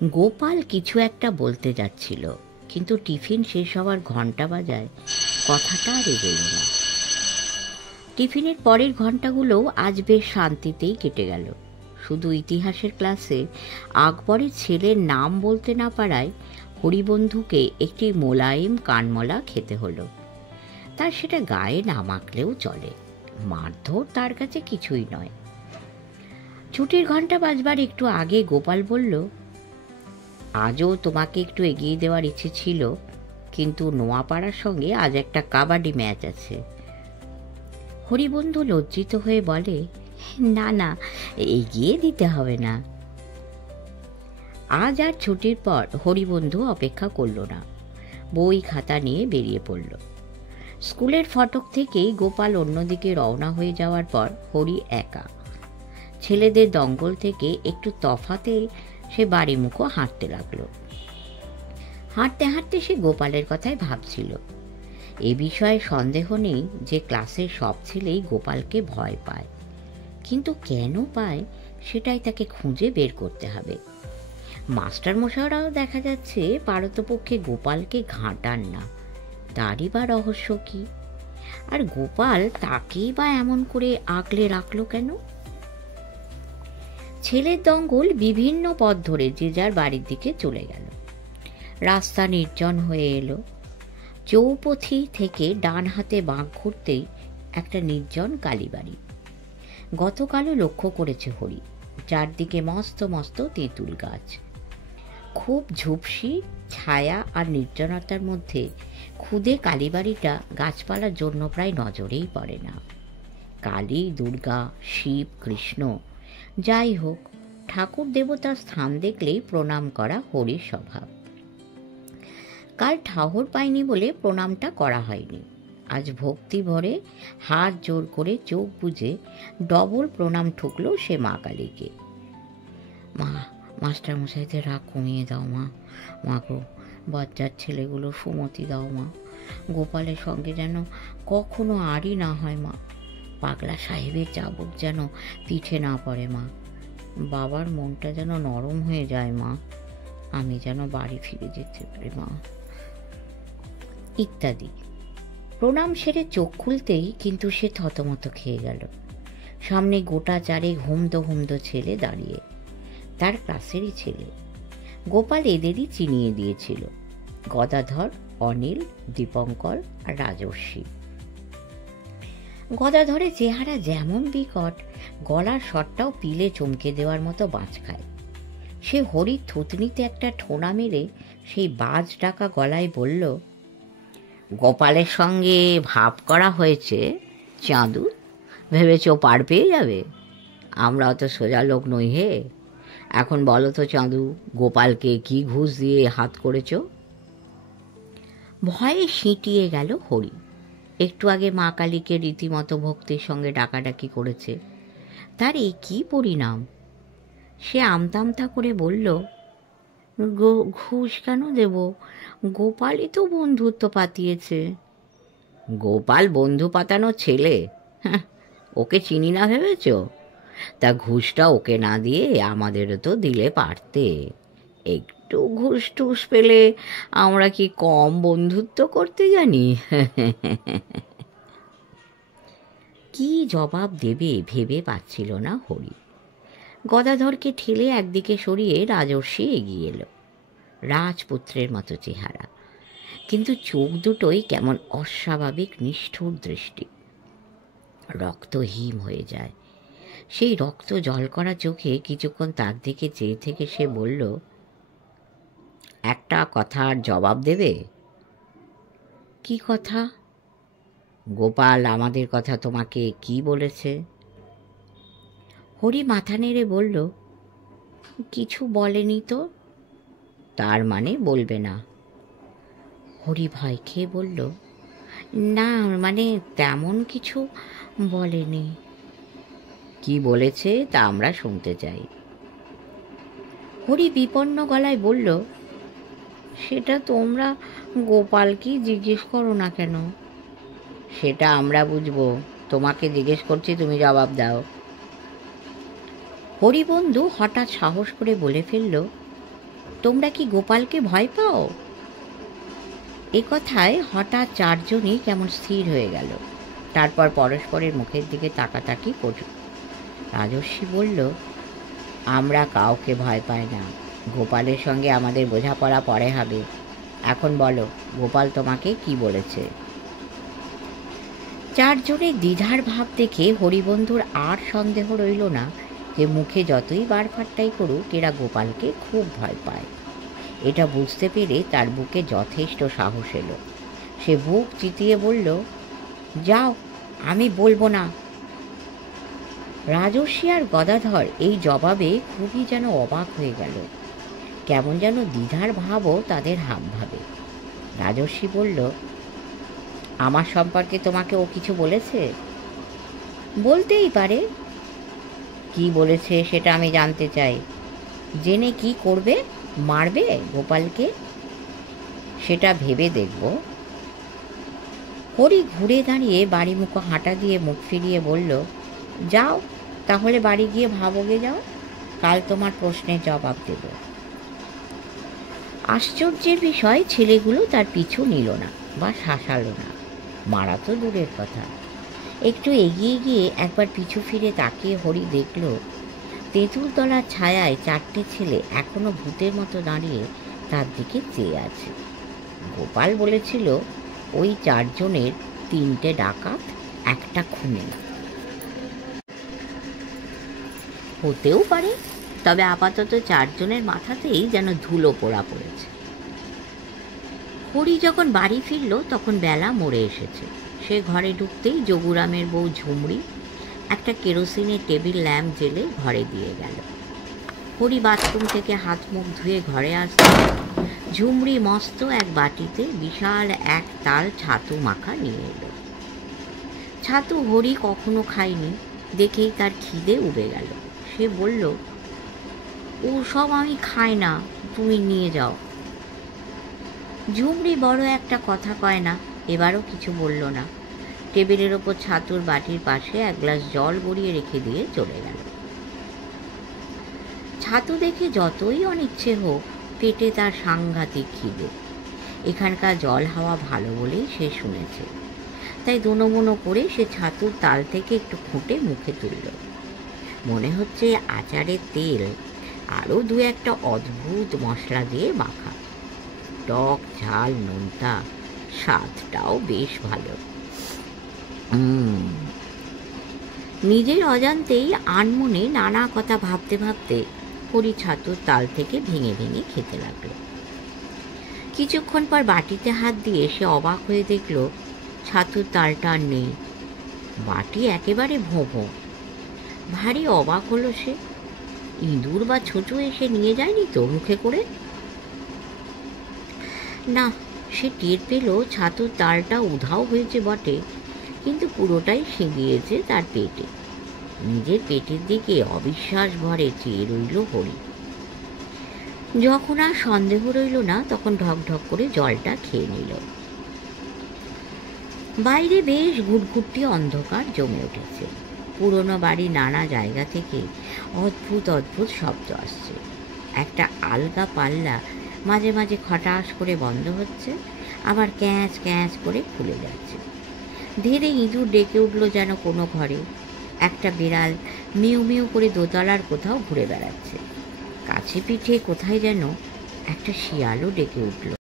গোপাল কিছু একটা বলতে যাচ্ছিল, কিন্তু টিফিন শেষ হওয়ার ঘণ্টা বাজায় কথাটা আর এগোল না। টিফিনের পরের ঘণ্টাগুলোও আজ বেশ শান্তিতেই কেটে গেল। শুধু ইতিহাসের ক্লাসে আকবরের ছেলের নাম বলতে না পারায় হরিবন্ধুকে একটি মোলায়েম কানমলা খেতে হলো। তার সেটা গায়ে না মাখলেও চলে, মারধর তার কাছে কিছুই নয়। ছুটির ঘণ্টা বাজবার একটু আগে গোপাল বলল, আজও তোমাকে একটু এগিয়ে দেওয়ার ইচ্ছে ছিল, কিন্তু নোয়াপাড়ার সঙ্গে আজ একটা কাবাডি ম্যাচ আছে। হরিবন্ধু লজ্জিত হয়ে বলে, না না, এগিয়ে দিতে হবে না। আজ আর ছুটির পর হরিবন্ধু অপেক্ষা করল না, বই খাতা নিয়ে বেরিয়ে পড়ল। স্কুলের ফটক থেকেই গোপাল অন্যদিকে রওনা হয়ে যাওয়ার পর হরি একা। ছেলেদের দঙ্গল থেকে একটু তফাতে সে বাড়িমুখো হাঁটতে লাগলো। হাঁটতে হাঁটতে সে গোপালের কথাই ভাবছিল। এ বিষয়ে সন্দেহ নেই যে ক্লাসের সব ছেলেই গোপালকে ভয় পায়, কিন্তু কেন পায় সেটাই তাকে খুঁজে বের করতে হবে। মাস্টারমশাইরাও দেখা যাচ্ছে পারতপক্ষে গোপালকে ঘাঁটান না, তারই বা রহস্য কি? আর গোপাল তাকেই বা এমন করে আগলে রাখলো কেন? ছেলের দঙ্গল বিভিন্ন পথ ধরে যে যার বাড়ির দিকে চলে গেল। রাস্তা নির্জন হয়ে এলো। চৌপথি থেকে ডান হাতে বাঁক ঘুরতেই একটা নির্জন কালীবাড়ি। গতকালও লক্ষ্য করেছে হরি, চারদিকে মস্ত মস্ত তেঁতুল গাছ। খুব ঝুপসি ছায়া আর নির্জনতার মধ্যে খুদে কালীবাড়িটা গাছপালার জন্য প্রায় নজরেই পড়ে না। কালী, দুর্গা, শিব, কৃষ্ণ, যাই হোক, ঠাকুর দেবতার স্থান দেখলেই প্রণাম করা হরির স্বভাব। কাল ঠাহর পায়নি বলে প্রণামটা করা হয়নি। আজ ভক্তি ভরে হাত জোর করে চোখ বুজে ডবল প্রণাম ঠুকলো সে মা কালীকে। মা, মাস্টারমশাইদের রাগ কমিয়ে দাও মা, মা গো, বাচ্চার ছেলেগুলো সুমতি দাও মা, গোপালের সঙ্গে যেন কখনো আরই না হয় মা, পাগলা সাহেবের চাবুক যেন পিঠে না পড়ে মা, বাবার মনটা যেন নরম হয়ে যায় মা, আমি যেন বাড়ি ফিরে যেতে পারি মা, ইত্যাদি। প্রণাম সেরে চোখ খুলতেই কিন্তু সে থতমত খেয়ে গেল। সামনে গোটা চারেক হুমদো হুমদো ছেলে দাঁড়িয়ে, তার ক্লাসেরই ছেলে। গোপাল এদেরই চিনিয়ে দিয়েছিল, গদাধর, অনিল, দীপঙ্কর আর রাজর্ষি। গদাধরের চেহারা যেমন বিকট, গলার স্বরটাও পিলে চমকে দেওয়ার মতো বাজ খায়। সে হরির থুতনিতে একটা ঠোনা মেরে সেই বাজ ডাকা গলায় বলল, গোপালের সঙ্গে ভাব করা হয়েছে চাঁদু, ভেবেছ পার পেয়ে যাবে? আমরা অত সোজা লোক নই হে। এখন বলো তো চাঁদু, গোপালকে কি ঘুষ দিয়ে হাত করেছ? ভয়ে সিঁটিয়ে গেল হরি। একটু আগে মা কালীকে রীতিমতো ভক্তির সঙ্গে ডাকাডাকি করেছে, তার এ কী পরিণাম! সে আমতামতা করে বলল, ঘুষ কেন দেব? গোপালই তো বন্ধুত্ব পাতিয়েছে। গোপাল বন্ধু পাতানো ছেলে? ওকে চিনি না ভেবেছ? তা ঘুষটা ওকে না দিয়ে আমাদেরও তো দিলে পারতে। একটু ঘুষ টুস পেলে আমরা কি কম বন্ধুত্ব করতে জানি? কি জবাব দেবে ভেবে পাচ্ছিল না হরি। গদাধরকে ঠেলে একদিকে সরিয়ে রাজর্ষি এগিয়ে এলো। রাজপুত্রের মতো চেহারা, কিন্তু চোখ দুটোই কেমন অস্বাভাবিক নিষ্ঠুর দৃষ্টি। রক্ত হিম হয়ে যায়। সেই রক্ত জল করা চোখে কিছুক্ষণ তার দিকে চেয়ে থেকে সে বলল, একটা কথার জবাব দেবে? কি কথা? গোপাল আমাদের কথা তোমাকে কি বলেছে? হরি মাথা নেড়ে বলল, কিছু বলেনি তো। তার মানে বলবে না? হরি ভয় খেয়ে বলল, না মানে তেমন কিছু বলেনি। কি বলেছে তা আমরা শুনতে চাই। হরি বিপন্ন গলায় বলল, সেটা তোমরা গোপালকে জিজ্ঞেস করো না কেন? সেটা আমরা বুঝবো, তোমাকে জিজ্ঞেস করছি, তুমি জবাব দাও। হরিবন্ধু হঠাৎ সাহস করে বলে ফেলল, তোমরা কি গোপালকে ভয় পাও? এ কথায় হঠাৎ চারজনই কেমন স্থির হয়ে গেল। তারপর পরস্পরের মুখের দিকে তাকাতাকি করল। রাজর্ষি বলল, আমরা কাউকে ভয় পাই না। গোপালের সঙ্গে আমাদের বোঝাপড়া পরে হবে। এখন বলো, গোপাল তোমাকে কি বলেছে? চারজনের দ্বিধার ভাব দেখে হরিবন্ধুর আর সন্দেহ রইল না যে মুখে যতই বাড়ফাট্টাই করুক এরা গোপালকে খুব ভয় পায়। এটা বুঝতে পেরে তার বুকে যথেষ্ট সাহস এলো। সে বুক চিতিয়ে বলল, যাও, আমি বলবো না। রাজর্ষি আর গদাধর এই জবাবে খুবই যেন অবাক হয়ে গেল। কেমন যেন দ্বিধার ভাবও তাদের হাবভাবে। রাজর্ষি বলল, আমার সম্পর্কে তোমাকে ও কিছু বলেছে? বলতেই পারে। কি বলেছে সেটা আমি জানতে চাই। জেনে কি করবে? মারবে গোপালকে? সেটা ভেবে দেখব। হরি ঘুরে দাঁড়িয়ে বাড়ি মুখো হাঁটা দিয়ে মুখ ফিরিয়ে বলল, যাও তাহলে বাড়ি গিয়ে ভাবগে যাও, কাল তোমার প্রশ্নের জবাব দেব। আশ্চর্যের বিষয়, ছেলেগুলো তার পিছু নিল না বা শাসালো না। মারা তো দূরের কথা। একটু এগিয়ে গিয়ে একবার পিছু ফিরে তাকিয়ে হরি দেখল তেঁতুলতলার ছায়ায় চারটে ছেলে এখনো ভূতের মতো দাঁড়িয়ে তার দিকে চেয়ে আছে। গোপাল বলেছিল ওই চারজনের 3টে ডাকাত, একটা খুনি। হতেও পারে, তবে আপাতত চারজনের মাথাতেই যেন ধুলো পোড়া পড়েছে। হরি যখন বাড়ি ফিরল তখন বেলা মরে এসেছে। সে ঘরে ঢুকতেই যোগুরামের বউ ঝুমড়ি একটা কেরোসিনের টেবিল ল্যাম্প জেলে ঘরে দিয়ে গেল। হরি বাথরুম থেকে হাত মুখ ধুয়ে ঘরে আসতে ঝুমড়ি মস্ত এক বাটিতে বিশাল এক তাল ছাতু মাখা নিয়ে এলো। ছাতু হরি কখনো খায়নি দেখেই তার খিদে উবে গেল। সে বলল, ও সব আমি খাই না, তুমি নিয়ে যাও। ঝুমড়ি বড় একটা কথা কয় না, এবারও কিছু বলল না। টেবিলের ওপর ছাতুর বাটির পাশে এক গ্লাস জল গড়িয়ে রেখে দিয়ে চলে গেল। ছাতু দেখে যতই অনিচ্ছে হোক, পেটে তার সাংঘাতিক খিদে। এখানকার জল হাওয়া ভালো বলেই সে শুনেছে, তাই দোনো করে সে ছাতুর তাল থেকে একটু খুঁটে মুখে তুলল। মনে হচ্ছে আচারের তেল আরও 2-1টা অদ্ভুত মশলা দিয়ে মাখা। টক ঝাল নোনতা, স্বাদটাও বেশ ভালো। নিজের অজান্তেই আনমনে নানা কথা ভাবতে ভাবতে হরি ছাতুর তাল থেকে ভেঙে ভেঙে খেতে লাগলো। কিছুক্ষণ পর বাটিতে হাত দিয়ে সে অবাক হয়ে দেখল ছাতুর তালটা আর নেই। বাটি একেবারে ভোঁ। ভারী অবাক হলো সে। ইঁদুর বা ছোটো এসে নিয়ে যায়নি তো মুখে করে? না, সে টের পেল ছাতুর তালটা উধাও হয়েছে বটে, কিন্তু পুরোটাই সেঁধিয়েছে তার পেটে। নিজের পেটের দিকে অবিশ্বাস ভরে চেয়ে রইল হরি। যখন আর সন্দেহ রইল না তখন ঢকঢক করে জলটা খেয়ে নিল। বাইরে বেশ ঘুটঘুটি অন্ধকার জমে উঠেছে। পুরনো বাড়ির নানা জায়গা থেকে অদ্ভুত শব্দ আসছে। একটা আলগা পাল্লা মাঝে মাঝে খটাস করে বন্ধ হচ্ছে, আবার ক্যাঁচ ক্যাঁচ করে খুলে যাচ্ছে। ধীরে ইঁদুর ডেকে উঠল যেন কোনো ঘরে। একটা বিড়াল মিউ মিউ করে দোতলার কোথাও ঘুরে বেড়াচ্ছে। কাছে পিঠে কোথায় যেন একটা শিয়ালও ডেকে উঠল।